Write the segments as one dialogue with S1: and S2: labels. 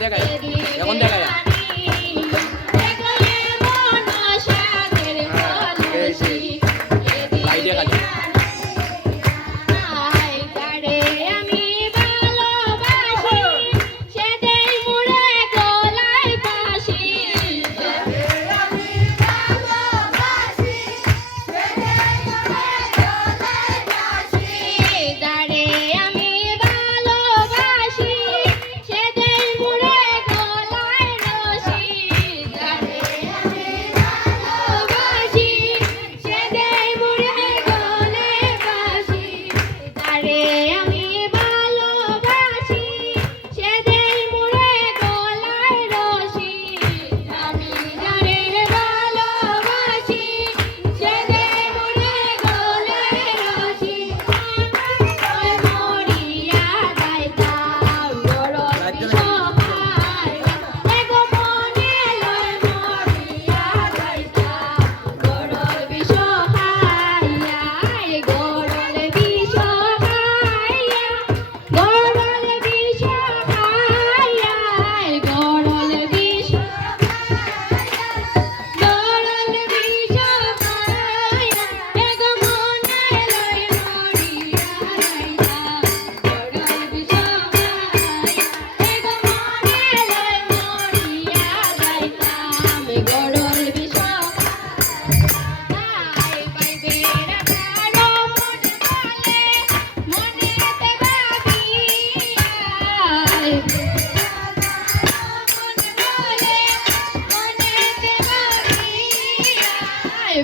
S1: 大家感。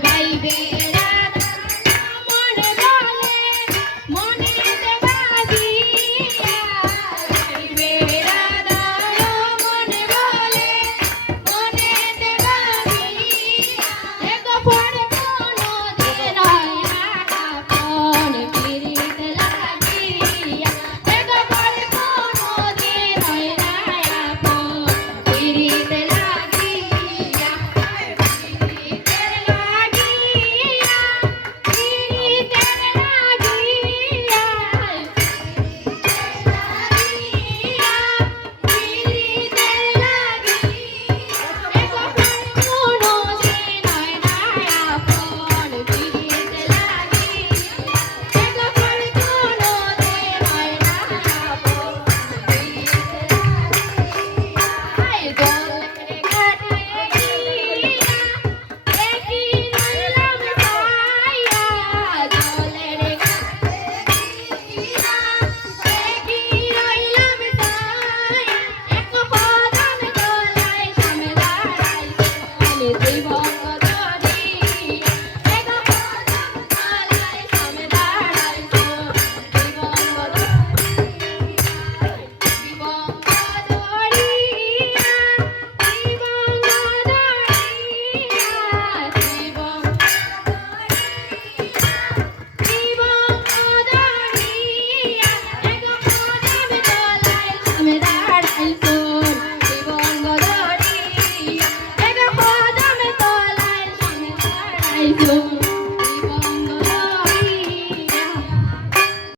S2: baby.